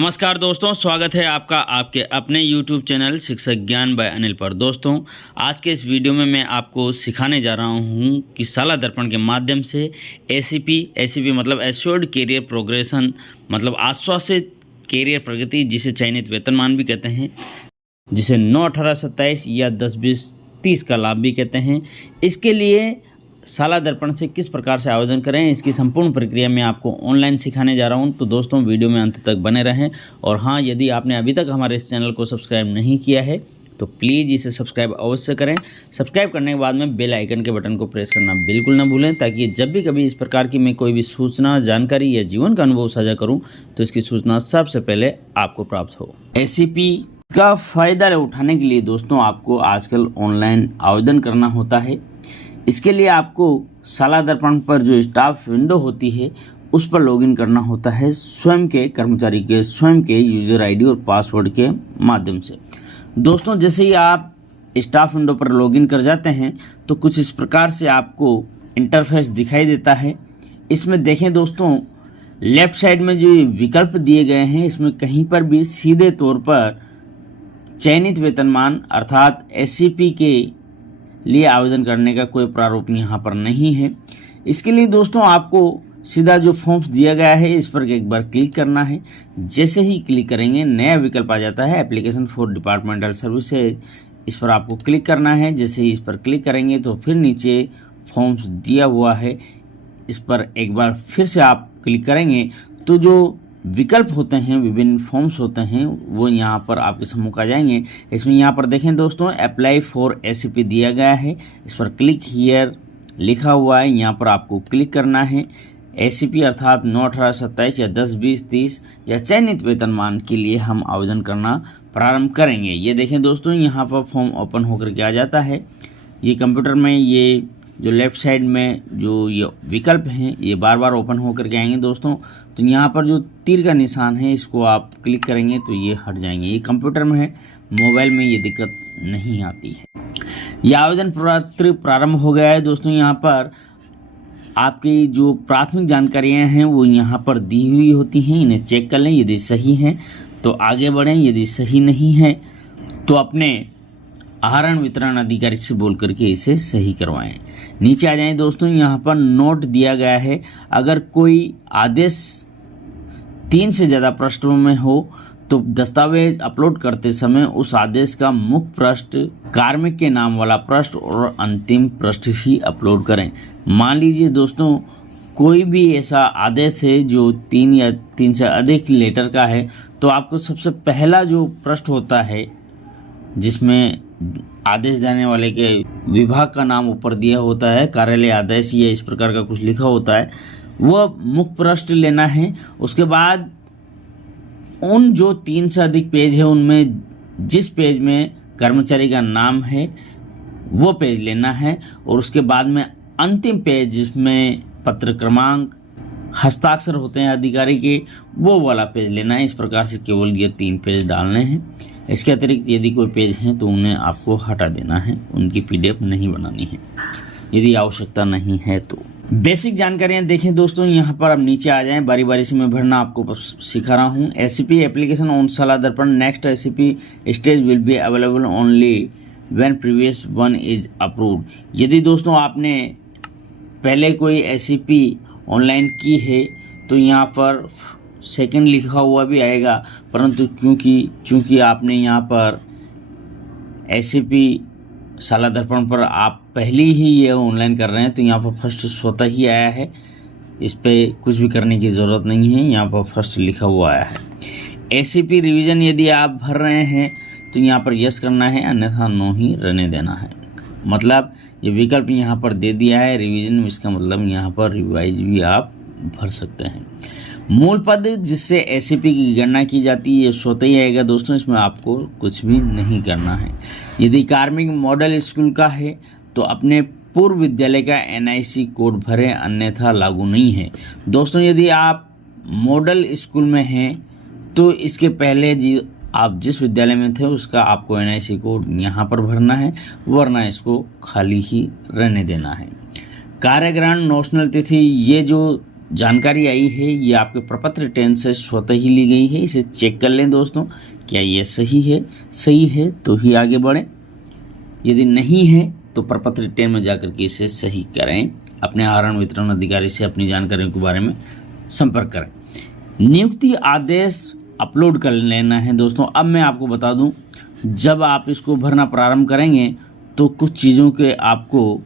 नमस्कार दोस्तों, स्वागत है आपका आपके अपने YouTube चैनल शिक्षक ज्ञान बाय अनिल पर। दोस्तों, आज के इस वीडियो में मैं आपको सिखाने जा रहा हूं कि साला दर्पण के माध्यम से एसीपी मतलब एश्योर्ड कैरियर प्रोग्रेशन मतलब आश्वासित कैरियर प्रगति, जिसे चयनित वेतनमान भी कहते हैं, जिसे 9, 18, 27 या 10, 20, 30 का लाभ भी कहते हैं। इसके लिए साला दर्पण से किस प्रकार से आवेदन करें, इसकी संपूर्ण प्रक्रिया मैं आपको ऑनलाइन सिखाने जा रहा हूं। तो दोस्तों, वीडियो में अंत तक बने रहें। और हाँ, यदि आपने अभी तक हमारे इस चैनल को सब्सक्राइब नहीं किया है तो प्लीज़ इसे सब्सक्राइब अवश्य करें। सब्सक्राइब करने के बाद में बेल आइकन के बटन को प्रेस करना बिल्कुल ना भूलें, ताकि जब भी कभी इस प्रकार की मैं कोई भी सूचना, जानकारी या जीवन का अनुभव साझा करूं तो इसकी सूचना सबसे पहले आपको प्राप्त हो। एसीपी का फ़ायदा उठाने के लिए दोस्तों आपको आजकल ऑनलाइन आवेदन करना होता है। इसके लिए आपको साला दर्पण पर जो स्टाफ विंडो होती है उस पर लॉगिन करना होता है, स्वयं के कर्मचारी के स्वयं के यूज़र आईडी और पासवर्ड के माध्यम से। दोस्तों, जैसे ही आप स्टाफ विंडो पर लॉगिन कर जाते हैं तो कुछ इस प्रकार से आपको इंटरफेस दिखाई देता है। इसमें देखें दोस्तों, लेफ्ट साइड में जो विकल्प दिए गए हैं, इसमें कहीं पर भी सीधे तौर पर चयनित वेतनमान अर्थात एससीपी के लिए आवेदन करने का कोई प्रारूप यहाँ पर नहीं है। इसके लिए दोस्तों आपको सीधा जो फॉर्म्स दिया गया है इस पर एक बार क्लिक करना है। जैसे ही क्लिक करेंगे नया विकल्प आ जाता है, एप्लीकेशन फॉर डिपार्टमेंटल सर्विसेज। इस पर आपको क्लिक करना है। जैसे ही इस पर क्लिक करेंगे तो फिर नीचे फॉर्म्स दिया हुआ है, इस पर एक बार फिर से आप क्लिक करेंगे तो जो विकल्प होते हैं, विभिन्न फॉर्म्स होते हैं, वो यहाँ पर आपके सम्मुख आ जाएंगे। इसमें यहाँ पर देखें दोस्तों, अप्लाई फॉर एसीपी दिया गया है, इस पर क्लिक हियर लिखा हुआ है, यहाँ पर आपको क्लिक करना है। एसीपी अर्थात 9, 18, 27 या 10, 20, 30 या चयनित वेतनमान के लिए हम आवेदन करना प्रारंभ करेंगे। ये देखें दोस्तों, यहाँ पर फॉर्म ओपन होकर के आ जाता है। ये कंप्यूटर में ये जो लेफ़्ट साइड में जो ये विकल्प हैं ये बार बार ओपन होकर के आएंगे दोस्तों। तो यहाँ पर जो तीर का निशान है इसको आप क्लिक करेंगे तो ये हट जाएंगे। ये कंप्यूटर में है, मोबाइल में ये दिक्कत नहीं आती है। यह आवेदन पत्र प्रारंभ हो गया है दोस्तों। यहाँ पर आपकी जो प्राथमिक जानकारियाँ हैं वो यहाँ पर दी हुई होती हैं, इन्हें चेक कर लें। यदि सही हैं तो आगे बढ़ें, यदि सही नहीं है तो अपने आहरण वितरण अधिकारी से बोल करके इसे सही करवाएं। नीचे आ जाएं दोस्तों, यहाँ पर नोट दिया गया है, अगर कोई आदेश 3 से ज़्यादा पृष्ठों में हो तो दस्तावेज अपलोड करते समय उस आदेश का मुख्य पृष्ठ, कार्मिक के नाम वाला पृष्ठ और अंतिम पृष्ठ ही अपलोड करें। मान लीजिए दोस्तों, कोई भी ऐसा आदेश है जो 3 या 3 से अधिक लेटर का है, तो आपको सबसे पहला जो पृष्ठ होता है जिसमें आदेश देने वाले के विभाग का नाम ऊपर दिया होता है, कार्यालय आदेश या इस प्रकार का कुछ लिखा होता है, वह मुख्य पृष्ठ लेना है। उसके बाद उन जो 3 से अधिक पेज है उनमें जिस पेज में कर्मचारी का नाम है वो पेज लेना है, और उसके बाद में अंतिम पेज जिसमें पत्र क्रमांक, हस्ताक्षर होते हैं अधिकारी के, वो वाला पेज लेना है। इस प्रकार से केवल ये 3 पेज डालने हैं। इसके अतिरिक्त यदि कोई पेज हैं तो उन्हें आपको हटा देना है, उनकी पीडीएफ नहीं बनानी है यदि आवश्यकता नहीं है तो। बेसिक जानकारियां देखें दोस्तों, यहाँ पर अब नीचे आ जाएं, बारी बारी से मैं भरना आपको सिखा रहा हूँ। एसीपी एप्लीकेशन ऑन साला दर्पण next ACP stage will be available only when previous one is approved. यदि दोस्तों आपने पहले कोई एसीपी ऑनलाइन की है तो यहाँ पर सेकंड लिखा हुआ भी आएगा, परंतु चूंकि आपने यहाँ पर एसीपी साला दर्पण पर आप पहली ही ये ऑनलाइन कर रहे हैं तो यहाँ पर फर्स्ट स्वतः ही आया है, इस पे कुछ भी करने की ज़रूरत नहीं है, यहाँ पर फर्स्ट लिखा हुआ आया है। एसीपी रिवीजन यदि आप भर रहे हैं तो यहाँ पर यस करना है, अन्यथा नो ही रहने देना है। मतलब ये विकल्प यहाँ पर दे दिया है रिवीजन, इसका मतलब यहाँ पर रिवाइज भी आप भर सकते हैं। मूल पद जिससे एसीपी की गणना की जाती है ये स्वतः ही आएगा दोस्तों, इसमें आपको कुछ भी नहीं करना है। यदि कार्मिक मॉडल स्कूल का है तो अपने पूर्व विद्यालय का एनआईसी कोड भरें, अन्यथा लागू नहीं है। दोस्तों, यदि आप मॉडल स्कूल में हैं तो इसके पहले आप जिस विद्यालय में थे उसका आपको एनआईसी कोड यहाँ पर भरना है, वरना इसको खाली ही रहने देना है। कार्यग्रहण नॉशनल तिथि, ये जो जानकारी आई है ये आपके प्रपत्र 10 से स्वतः ही ली गई है। इसे चेक कर लें दोस्तों, क्या ये सही है? सही है तो ही आगे बढ़ें, यदि नहीं है तो प्रपत्र 10 में जाकर के इसे सही करें। अपने आहरण वितरण अधिकारी से अपनी जानकारियों के बारे में संपर्क करें। नियुक्ति आदेश अपलोड कर लेना है दोस्तों। अब मैं आपको बता दूं, जब आप इसको भरना प्रारंभ करेंगे तो कुछ चीज़ों के आपको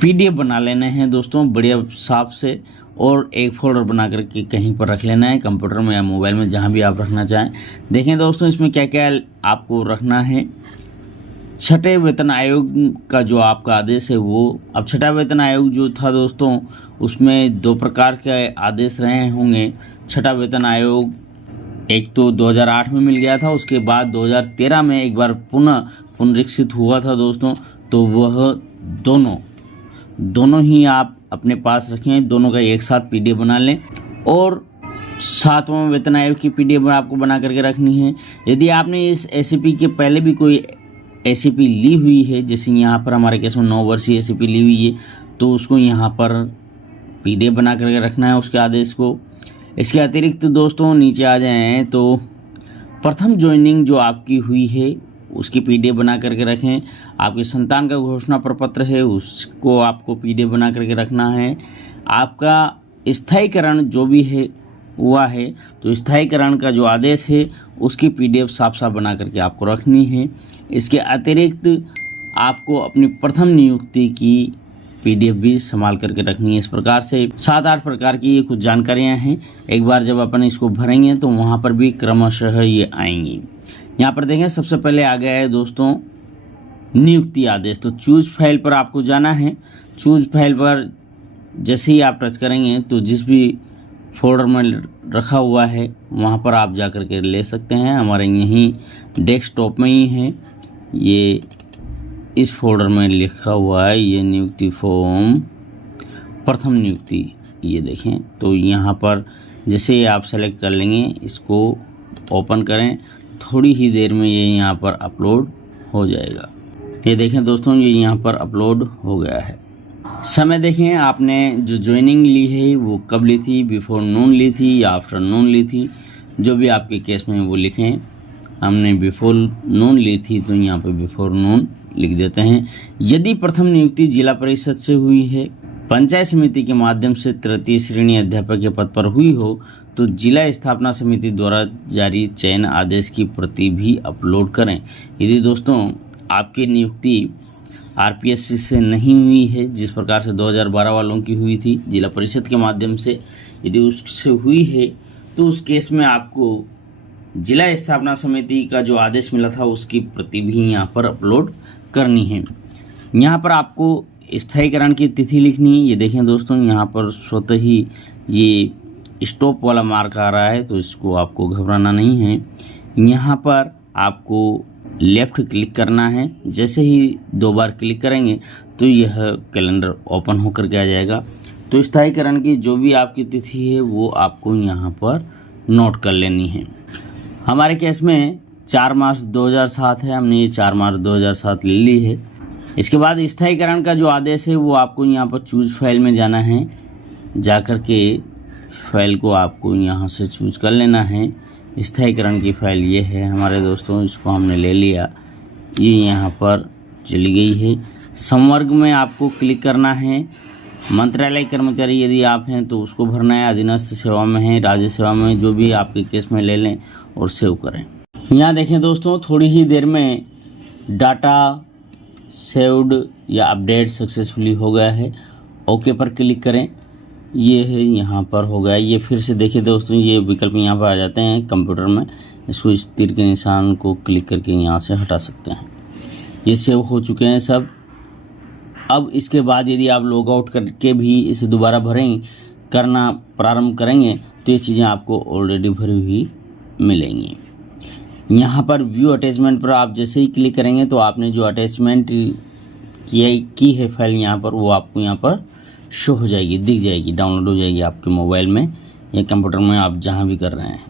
PDF बना लेने हैं दोस्तों, बढ़िया साफ से, और एक फोल्डर बना करके कहीं पर रख लेना है, कंप्यूटर में या मोबाइल में, जहां भी आप रखना चाहें। देखें दोस्तों, इसमें क्या क्या आपको रखना है। छठे वेतन आयोग का जो आपका आदेश है वो, अब छठा वेतन आयोग जो था दोस्तों, उसमें 2 प्रकार के आदेश रहे होंगे। छठा वेतन आयोग एक तो 2008 में मिल गया था, उसके बाद 2013 में एक बार पुनः पुनरीक्षित हुआ था दोस्तों। तो वह दोनों ही आप अपने पास रखें, दोनों का एक साथ PDF बना लें। और 7वां वेतन आयोग की PDF आपको बना करके रखनी है। यदि आपने इस ACP के पहले भी कोई ACP ली हुई है, जैसे यहाँ पर हमारे केस में 9 वर्षीय ACP ली हुई है, तो उसको यहाँ पर PDF बना करके रखना है उसके आदेश को। इसके अतिरिक्त दोस्तों नीचे आ जाएं तो प्रथम ज्वाइनिंग जो आपकी हुई है उसकी PDF बना करके रखें। आपके संतान का घोषणा प्रपत्र है उसको आपको PDF बना करके रखना है। आपका स्थायीकरण जो भी है हुआ है, तो स्थायीकरण का जो आदेश है उसकी PDF साफ साफ बना करके आपको रखनी है। इसके अतिरिक्त आपको अपनी प्रथम नियुक्ति की PDF भी संभाल करके रखनी है। इस प्रकार से 7-8 प्रकार की ये कुछ जानकारियां हैं। एक बार जब अपन इसको भरेंगे तो वहाँ पर भी क्रमशः ये आएंगी। यहाँ पर देखें, सबसे पहले आ गया है दोस्तों नियुक्ति आदेश। तो चूज फाइल पर आपको जाना है। चूज फाइल पर जैसे ही आप टच करेंगे तो जिस भी फोल्डर में रखा हुआ है वहाँ पर आप जा कर के ले सकते हैं। हमारे यहीं डेस्कटॉप में ही है, ये इस फोल्डर में लिखा हुआ है, ये नियुक्ति फॉर्म प्रथम नियुक्ति, ये देखें। तो यहाँ पर जैसे आप सेलेक्ट कर लेंगे, इसको ओपन करें, थोड़ी ही देर में ये यहाँ पर अपलोड हो जाएगा। ये देखें दोस्तों, ये यहाँ पर अपलोड हो गया है। समय देखें, आपने जो ज्वाइनिंग ली है वो कब ली थी, बिफोर नून ली थी या आफ्टर नून ली थी, जो भी आपके केस में वो लिखें। हमने बिफोर नून ली थी तो यहाँ पर बिफोर नून लिख देते हैं। यदि प्रथम नियुक्ति जिला परिषद से हुई है, पंचायत समिति के माध्यम से तृतीय श्रेणी अध्यापक के पद पर हुई हो, तो जिला स्थापना समिति द्वारा जारी चयन आदेश की प्रति भी अपलोड करें। यदि दोस्तों आपकी नियुक्ति RPSC से नहीं हुई है, जिस प्रकार से 2012 वालों की हुई थी जिला परिषद के माध्यम से, यदि उससे हुई है तो उस केस में आपको जिला स्थापना समिति का जो आदेश मिला था उसकी प्रति भी यहाँ पर अपलोड करनी है। यहाँ पर आपको स्थायीकरण की तिथि लिखनी है। ये देखें दोस्तों, यहाँ पर स्वतः ही ये स्टॉप वाला मार्क आ रहा है, तो इसको आपको घबराना नहीं है। यहाँ पर आपको लेफ़्ट क्लिक करना है। जैसे ही 2 बार क्लिक करेंगे तो यह कैलेंडर ओपन होकर के आ जाएगा। तो स्थायीकरण की जो भी आपकी तिथि है वो आपको यहाँ पर नोट कर लेनी है। हमारे केस में 4 मार्च 2007 है, हमने ये 4 मार्च 2007 ले ली है। इसके बाद स्थायीकरण का जो आदेश है वो आपको यहाँ पर चूज फाइल में जाना है। जाकर के फाइल को आपको यहाँ से चूज कर लेना है। स्थायीकरण की फाइल ये है हमारे दोस्तों, इसको हमने ले लिया, ये यहाँ पर चली गई है। संवर्ग में आपको क्लिक करना है। मंत्रालय कर्मचारी यदि आप हैं तो उसको भरना है। अधीनस्थ सेवा में है, राज्य सेवा में, जो भी आपके केस में ले लें और सेव करें। यहाँ देखें दोस्तों, थोड़ी ही देर में डाटा सेव्ड या अपडेट सक्सेसफुली हो गया है। ओके पर क्लिक करें, ये है यहाँ पर हो गया। ये फिर से देखिए दोस्तों, ये विकल्प यहाँ पर आ जाते हैं कंप्यूटर में। इसको इस तीर के निशान को क्लिक करके यहाँ से हटा सकते हैं। ये सेव हो चुके हैं सब। अब इसके बाद यदि आप लॉग आउट करके भी इसे दोबारा करना प्रारंभ करेंगे तो ये चीज़ें आपको ऑलरेडी भरी हुई मिलेंगी। यहाँ पर व्यू अटैचमेंट पर आप जैसे ही क्लिक करेंगे तो आपने जो अटैचमेंट की है फाइल यहाँ पर, वो आपको यहाँ पर शो हो जाएगी, दिख जाएगी, डाउनलोड हो जाएगी आपके मोबाइल में या कंप्यूटर में, आप जहाँ भी कर रहे हैं।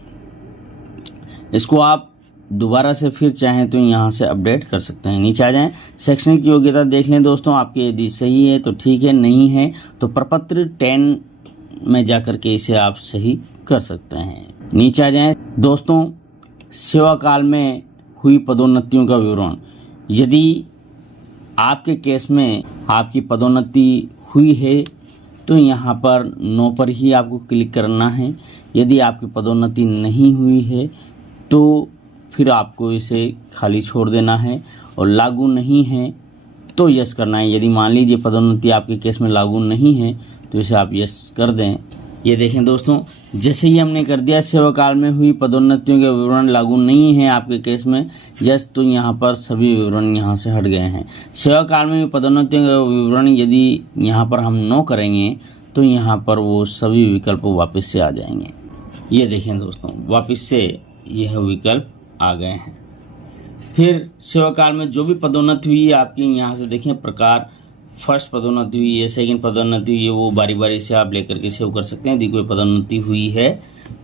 इसको आप दोबारा से फिर चाहें तो यहाँ से अपडेट कर सकते हैं। नीचे आ जाएं, शैक्षणिक योग्यता देख लें दोस्तों, आपकी यदि सही है तो ठीक है, नहीं है तो प्रपत्र 10 में जाकर के इसे आप सही कर सकते हैं। नीचे आ जाएं दोस्तों, सेवा काल में हुई पदोन्नतियों का विवरण। यदि आपके केस में आपकी पदोन्नति हुई है तो यहाँ पर नो पर ही आपको क्लिक करना है। यदि आपकी पदोन्नति नहीं हुई है तो फिर आपको इसे खाली छोड़ देना है, और लागू नहीं है तो यस करना है। यदि मान लीजिए पदोन्नति आपके केस में लागू नहीं है तो इसे आप यस कर दें। ये देखें दोस्तों, जैसे ही हमने कर दिया सेवा काल में हुई पदोन्नतियों के विवरण लागू नहीं है आपके केस में यस, तो यहाँ पर सभी विवरण यहाँ से हट गए हैं। सेवा काल में हुई पदोन्नतियों के विवरण यदि यहाँ पर हम नो करेंगे तो यहाँ पर वो सभी विकल्प वापस से आ जाएंगे। ये देखें दोस्तों, वापस से यह विकल्प आ गए हैं। फिर सेवा काल में जो भी पदोन्नति हुई है आपकी, यहाँ से देखें प्रकार, फर्स्ट पदोन्नति हुई है, सेकंड पदोन्नति हुई है, वो बारी बारी से आप लेकर के सेव कर सकते हैं। यदि कोई पदोन्नति हुई है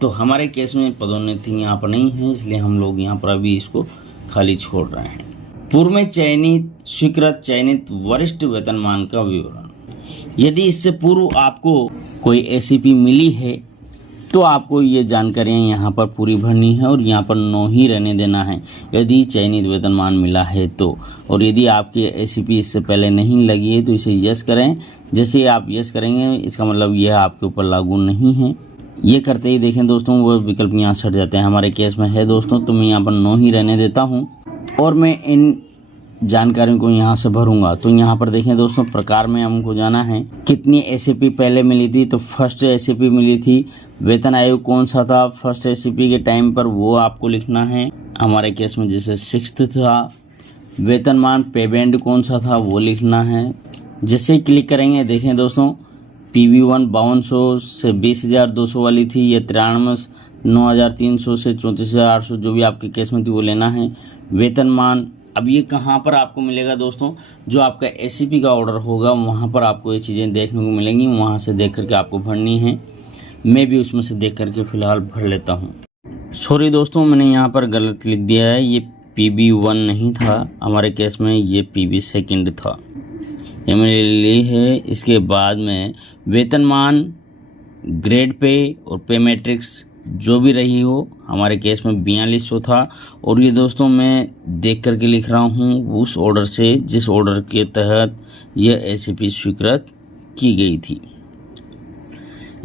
तो हमारे केस में पदोन्नति यहाँ पर नहीं है, इसलिए हम लोग यहाँ पर अभी इसको खाली छोड़ रहे हैं। पूर्व में चयनित स्वीकृत चयनित वरिष्ठ वेतनमान का विवरण। यदि इससे पूर्व आपको कोई एसीपी मिली है तो आपको ये जानकारियाँ यहाँ पर पूरी भरनी है और यहाँ पर नो ही रहने देना है यदि चयनित वेतनमान मिला है तो। और यदि आपकी एसीपी इससे पहले नहीं लगी है तो इसे यस करें। जैसे ही आप यस करेंगे इसका मतलब यह आपके ऊपर लागू नहीं है। ये करते ही देखें दोस्तों, वो विकल्प यहाँ से हट जाते हैं। हमारे केस में है दोस्तों, तो मैं यहाँ पर नो ही रहने देता हूँ और मैं इन जानकारियों को यहाँ से भरूंगा। तो यहाँ पर देखें दोस्तों, प्रकार में हमको जाना है कितनी एसीपी पहले मिली थी। तो फर्स्ट एसीपी मिली थी। वेतन आयोग कौन सा था फर्स्ट एसीपी के टाइम पर, वो आपको लिखना है। हमारे केस में जैसे 6th था। वेतनमान पे बैंड कौन सा था वो लिखना है। जैसे ही क्लिक करेंगे देखें दोस्तों, PV1 5200 से 20,200 वाली थी। ये 93 9,300 से 34,800 जो भी आपके केस में थी वो लेना है। वेतनमान अब ये कहाँ पर आपको मिलेगा दोस्तों, जो आपका एसीपी का ऑर्डर होगा वहाँ पर आपको ये चीज़ें देखने को मिलेंगी। वहाँ से देख करके आपको भरनी है। मैं भी उसमें से देख करके फ़िलहाल भर लेता हूँ। सॉरी दोस्तों, मैंने यहाँ पर गलत लिख दिया है। ये PB1 नहीं था हमारे केस में, ये PB2 था। ये मैंने ली है। इसके बाद में वेतनमान, ग्रेड पे और पे मैट्रिक्स जो भी रही हो, हमारे केस में 4200 था। और ये दोस्तों मैं देख करके लिख रहा हूँ उस ऑर्डर से जिस ऑर्डर के तहत यह एसीपी स्वीकृत की गई थी।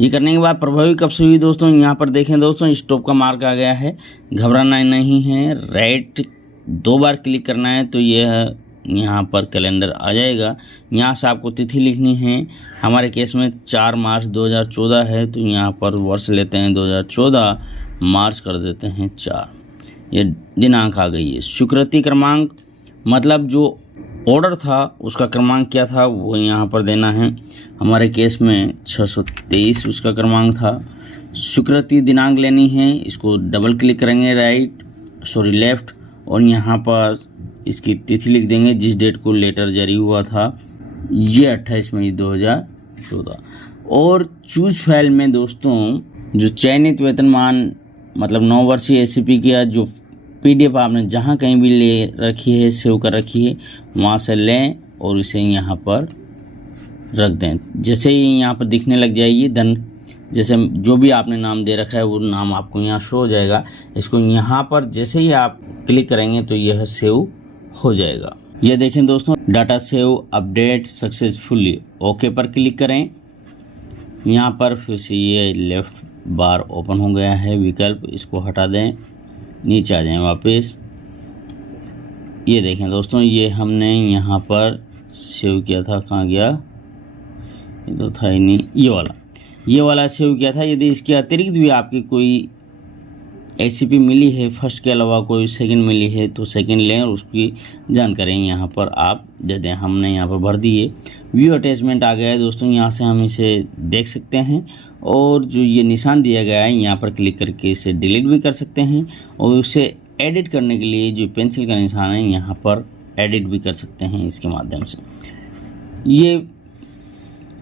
ये करने के बाद प्रभावी कब से हुई दोस्तों, यहाँ पर देखें दोस्तों, स्टॉप का मार्क आ गया है। घबराना नहीं है, राइट 2 बार क्लिक करना है तो यह यहाँ पर कैलेंडर आ जाएगा। यहाँ से आपको तिथि लिखनी है। हमारे केस में 4 मार्च 2014 है, तो यहाँ पर वर्ष लेते हैं 2014, मार्च कर देते हैं 4। ये दिनांक आ गई है। स्वीकृति क्रमांक मतलब जो ऑर्डर था उसका क्रमांक क्या था वो यहाँ पर देना है। हमारे केस में 623 उसका क्रमांक था। स्वीकृति दिनांक लेनी है, इसको डबल क्लिक करेंगे लेफ़्ट, और यहाँ पर इसकी तिथि लिख देंगे जिस डेट को लेटर जारी हुआ था, ये 28 मई 2014। और चूज फाइल में दोस्तों जो चयनित वेतनमान मतलब 9 वर्षीय एसीपी का जो PDF आपने जहाँ कहीं भी ले रखी है, सेव कर रखी है, वहाँ से लें और इसे यहाँ पर रख दें। जैसे ही यहाँ पर दिखने लग जाएगी धन, जैसे जो भी आपने नाम दे रखा है वो नाम आपको यहाँ शो हो जाएगा। इसको यहाँ पर जैसे ही आप क्लिक करेंगे तो यह सेव हो जाएगा। ये देखें दोस्तों, data save update successfully, okay पर क्लिक करें। यहाँ पर फिर से ये लेफ्ट बार ओपन हो गया है विकल्प, इसको हटा दें, नीचे आ जाएं वापस। ये देखें दोस्तों, ये हमने यहाँ पर सेव किया था, कहाँ गया, ये तो था ही नहीं, ये वाला सेव किया था। यदि इसके अतिरिक्त भी आपकी कोई एसीपी मिली है, फर्स्ट के अलावा कोई सेकंड मिली है तो सेकंड लें और उसकी जानकारी यहाँ पर आप दे दें। हमने यहाँ पर भर दिए। व्यू अटैचमेंट आ गया है दोस्तों, यहाँ से हम इसे देख सकते हैं और जो ये निशान दिया गया है यहाँ पर क्लिक करके इसे डिलीट भी कर सकते हैं और उसे एडिट करने के लिए जो पेंसिल का निशान है यहाँ पर एडिट भी कर सकते हैं इसके माध्यम से। ये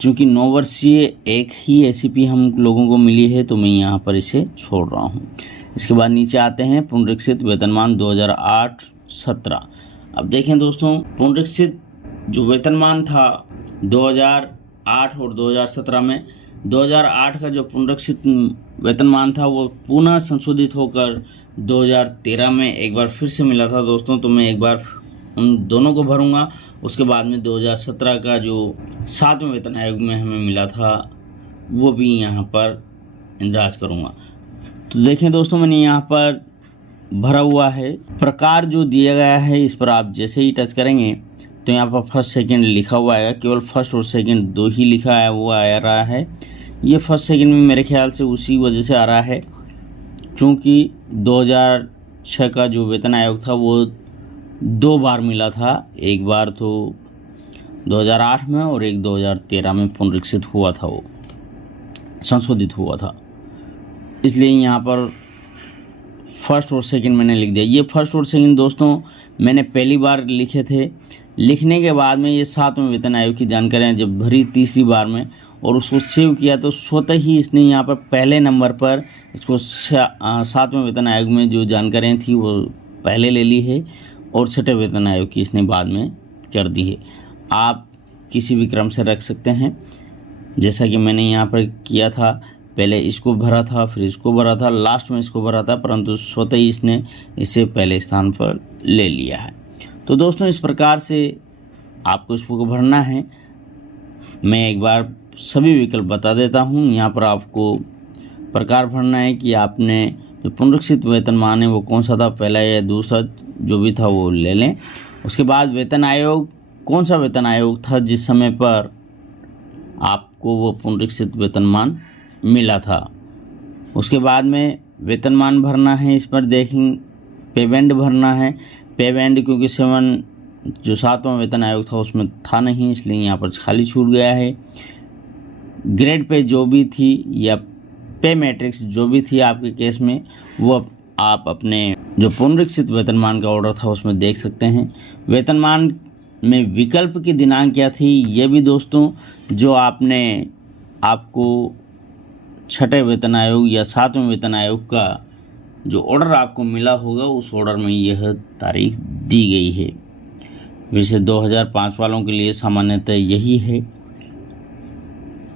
चूँकि 9 वर्षीय एक ही एसीपी हम लोगों को मिली है तो मैं यहाँ पर इसे छोड़ रहा हूँ। इसके बाद नीचे आते हैं पुनरीक्षित वेतनमान 2008-17। अब देखें दोस्तों, पुनरीक्षित जो वेतनमान था 2008 और 2017 में, 2008 का जो पुनरीक्षित वेतनमान था वो पुनः संशोधित होकर 2013 में एक बार फिर से मिला था दोस्तों। तो मैं एक बार उन दोनों को भरूंगा। उसके बाद में 2017 का जो 7वें वेतन आयोग में हमें मिला था वो भी यहाँ पर इंद्राज करूँगा। तो देखें दोस्तों, मैंने यहाँ पर भरा हुआ है। प्रकार जो दिया गया है इस पर आप जैसे ही टच करेंगे तो यहाँ पर फर्स्ट सेकंड लिखा हुआ आएगा। केवल फर्स्ट और सेकंड दो ही लिखा है वो आ रहा है। ये फर्स्ट सेकंड में मेरे ख्याल से उसी वजह से आ रहा है क्योंकि 2006 का जो वेतन आयोग था वो 2 बार मिला था। एक बार तो 2008 में और एक 2013 में पुनरीक्षित हुआ था, वो संशोधित हुआ था। इसलिए यहाँ पर फर्स्ट और सेकंड मैंने लिख दिया। ये फर्स्ट और सेकंड दोस्तों मैंने पहली बार लिखे थे। लिखने के बाद में ये 7वें वेतन आयोग की जानकारियाँ जब भरी तीसरी बार में और उसको सेव किया तो स्वतः ही इसने यहाँ पर पहले नंबर पर इसको 7वें वेतन आयोग में जो जानकारियाँ थी वो पहले ले ली है और 6ठे वेतन आयोग की इसने बाद में कर दी है। आप किसी भी क्रम से रख सकते हैं, जैसा कि मैंने यहाँ पर किया था। पहले इसको भरा था, फिर इसको भरा था, लास्ट में इसको भरा था, परंतु स्वतः ही इसने इसे पहले स्थान पर ले लिया है। तो दोस्तों इस प्रकार से आपको इसको भरना है। मैं एक बार सभी विकल्प बता देता हूँ। यहाँ पर आपको प्रकार भरना है कि आपने जो पुनरीक्षित वेतनमान है वो कौन सा था, पहला या दूसरा, जो भी था वो ले लें। उसके बाद वेतन आयोग, कौन सा वेतन आयोग था जिस समय पर आपको वो पुनरीक्षित वेतनमान मिला था। उसके बाद में वेतनमान भरना है। इस पर देखें पे बैंड भरना है। पे बैंड क्योंकि 7वां वेतन आयोग था उसमें था नहीं, इसलिए यहाँ पर खाली छूट गया है। ग्रेड पे जो भी थी या पे मैट्रिक्स जो भी थी आपके केस में वो आप अपने जो पुनरीक्षित वेतनमान का ऑर्डर था उसमें देख सकते हैं। वेतनमान में विकल्प की दिनांक क्या थी ये भी दोस्तों जो आपको 6ठे वेतन आयोग या 7वें वेतन आयोग का जो ऑर्डर आपको मिला होगा उस ऑर्डर में यह तारीख दी गई है। वैसे 2005 वालों के लिए सामान्यतः यही है।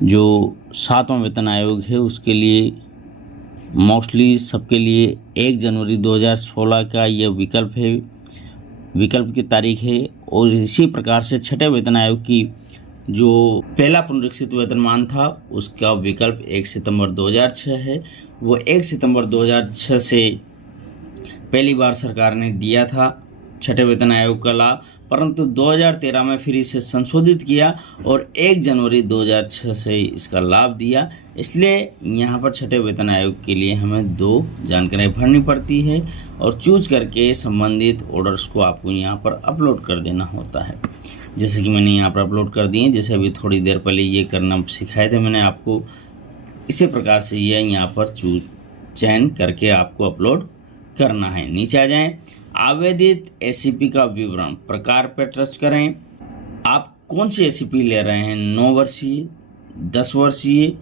जो 7वां वेतन आयोग है उसके लिए मोस्टली सबके लिए 1 जनवरी 2016 का यह विकल्प है, विकल्प की तारीख है। और इसी प्रकार से 6ठे वेतन आयोग की जो पहला पुनरीक्षित वेतनमान था उसका विकल्प 1 सितंबर 2006 है। वो 1 सितंबर 2006 से पहली बार सरकार ने दिया था 6ठे वेतन आयोग का लाभ, परंतु 2013 में फिर इसे संशोधित किया और 1 जनवरी 2006 से इसका लाभ दिया। इसलिए यहाँ पर 6ठे वेतन आयोग के लिए हमें 2 जानकारियाँ भरनी पड़ती है और चूज करके संबंधित ऑर्डर्स को आपको यहाँ पर अपलोड कर देना होता है। जैसे कि मैंने यहाँ पर अपलोड कर दिए, जैसे अभी थोड़ी देर पहले ये करना सिखाए थे मैंने आपको। इसी प्रकार से ये यहाँ पर चयन करके आपको अपलोड करना है। नीचे आ जाएं, आवेदित एसीपी का विवरण, प्रकार पर टच करें। आप कौन सी एसीपी ले रहे हैं, 9 वर्षीय, 10 वर्षीय,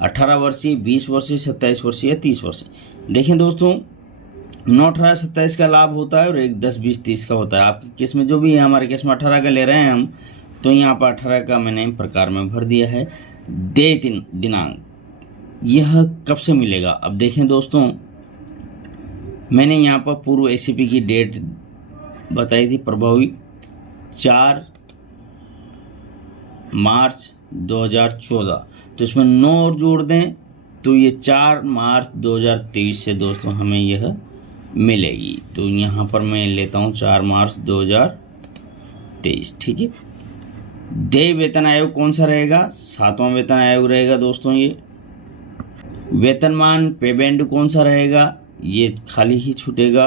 18 वर्षीय, 20 वर्षीय, 27 वर्षीय या 30 वर्षीय। देखें दोस्तों 9, 18, 27 का लाभ होता है और एक 10, 20, 30 का होता है। आपके केस में जो भी है, हमारे केस में 18 का ले रहे हैं हम, तो यहाँ पर 18 का मैंने प्रकार में भर दिया है। दिनांक यह कब से मिलेगा, अब देखें दोस्तों मैंने यहाँ पर पूर्व एसीपी की डेट बताई थी प्रभावी 4 मार्च 2014, तो इसमें 9 और जोड़ दें तो ये 4 मार्च 2023 से दोस्तों हमें यह मिलेगी। तो यहाँ पर मैं लेता हूँ 4 मार्च 2023, ठीक है। देय वेतन आयोग कौन सा रहेगा, 7वां वेतन आयोग रहेगा दोस्तों। ये वेतनमान पे बैंड कौन सा रहेगा, ये खाली ही छूटेगा।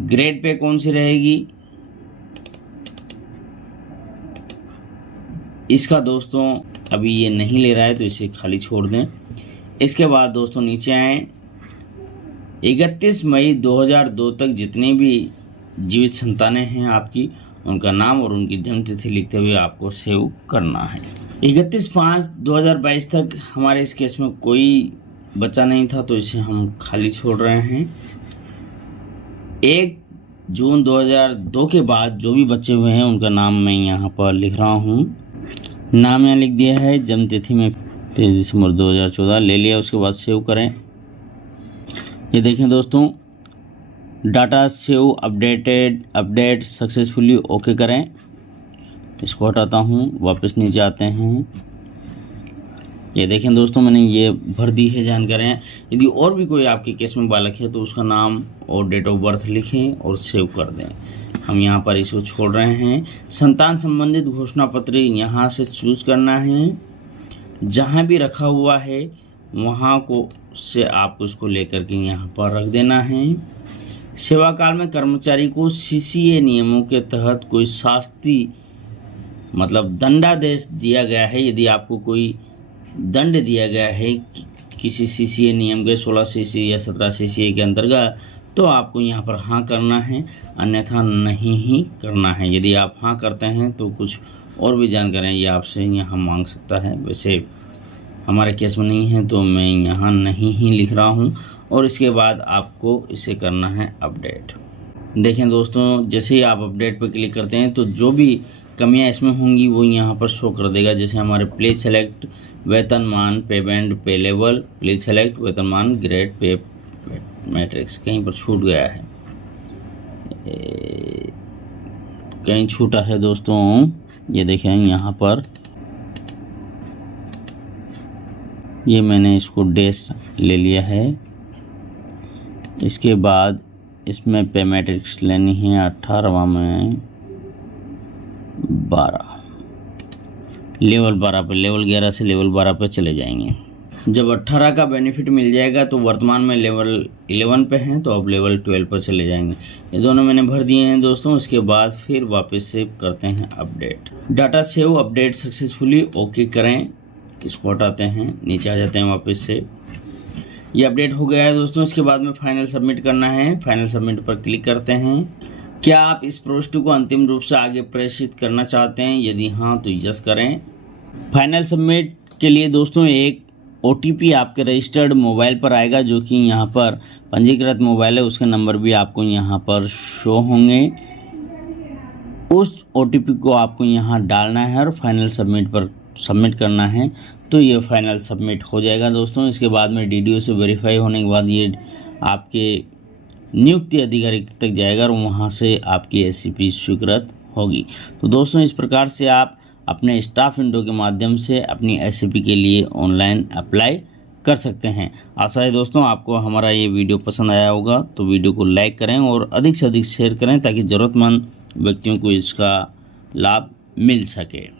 ग्रेड पे कौन सी रहेगी, इसका दोस्तों अभी ये नहीं ले रहा है तो इसे खाली छोड़ दें। इसके बाद दोस्तों नीचे आए, 31 मई 2002 तक जितनी भी जीवित संतानें हैं आपकी, उनका नाम और उनकी जन्मतिथि लिखते हुए आपको सेव करना है। 31/5/2022 तक हमारे इस केस में कोई बच्चा नहीं था तो इसे हम खाली छोड़ रहे हैं। 1 जून 2002 के बाद जो भी बच्चे हुए हैं उनका नाम मैं यहाँ पर लिख रहा हूँ। नाम यहाँ लिख दिया है, जन्म तिथि में 23 दिसंबर 2014 ले लिया। उसके बाद सेव करें। ये देखें दोस्तों, data save update successfully okay करें। इसको हटाता हूँ, वापस नीचे आते हैं। ये देखें दोस्तों, मैंने ये भर दी है जानकारियाँ। यदि और भी कोई आपके केस में बालक है तो उसका नाम और डेट ऑफ बर्थ लिखें और सेव कर दें। हम यहाँ पर इसको छोड़ रहे हैं। संतान संबंधित घोषणा पत्र यहाँ से चूज करना है। जहाँ भी रखा हुआ है वहाँ को से आप उसको लेकर के यहाँ पर रख देना है। सेवा काल में कर्मचारी को सीसीए नियमों के तहत कोई शास्ति मतलब दंडादेश दिया गया है। यदि आपको कोई दंड दिया गया है किसी सीसीए नियम के 16 सीसीए या 17 सीसीए के अंतर्गत, तो आपको यहाँ पर हाँ करना है, अन्यथा नहीं ही करना है। यदि आप हाँ करते हैं तो कुछ और भी जानकारियाँ ये आपसे यहाँ मांग सकता है। वैसे हमारे केस में नहीं है तो मैं यहाँ नहीं ही लिख रहा हूँ। और इसके बाद आपको इसे करना है अपडेट। देखें दोस्तों, जैसे ही आप अपडेट पर क्लिक करते हैं तो जो भी कमियां इसमें होंगी वो यहाँ पर शो कर देगा। जैसे हमारे प्लीज सेलेक्ट वेतनमान पे बैंड पे लेवल, प्लीज सेलेक्ट वेतनमान ग्रेड पे मैट्रिक्स, कहीं पर छूट गया है, कहीं छूटा है दोस्तों। ये देखें यहाँ पर, ये मैंने इसको डैश ले लिया है। इसके बाद इसमें पे मैट्रिक्स लेनी है 18वां में 12, लेवल 12 पर, लेवल 11 से लेवल 12 पर चले जाएंगे। जब 18 का बेनिफिट मिल जाएगा तो वर्तमान में लेवल 11 पे हैं तो अब लेवल 12 पर चले जाएंगे। ये दोनों मैंने भर दिए हैं दोस्तों। इसके बाद फिर वापस सेव करते हैं update. Data save update successfully okay करें। इसको हटाते हैं, नीचे आ जाते हैं वापस से। ये अपडेट हो गया है दोस्तों। इसके बाद में फाइनल सबमिट करना है। फाइनल सबमिट पर क्लिक करते हैं। क्या आप इस प्रविष्टि को अंतिम रूप से आगे प्रेषित करना चाहते हैं? यदि हाँ तो यस करें। फाइनल सबमिट के लिए दोस्तों एक OTP आपके रजिस्टर्ड मोबाइल पर आएगा, जो कि यहाँ पर पंजीकृत मोबाइल है, उसके नंबर भी आपको यहाँ पर शो होंगे। उस OTP को आपको यहाँ डालना है और फाइनल सबमिट पर सबमिट करना है, तो ये फाइनल सबमिट हो जाएगा दोस्तों। इसके बाद में DDO से वेरीफाई होने के बाद ये आपके नियुक्ति अधिकारी तक जाएगा और वहाँ से आपकी SCP स्वीकृत होगी। तो दोस्तों, इस प्रकार से आप अपने स्टाफ विंडो के माध्यम से अपनी SCP के लिए ऑनलाइन अप्लाई कर सकते हैं। आशा है दोस्तों आपको हमारा ये वीडियो पसंद आया होगा, तो वीडियो को लाइक करें और अधिक से अधिक शेयर करें ताकि ज़रूरतमंद व्यक्तियों को इसका लाभ मिल सके।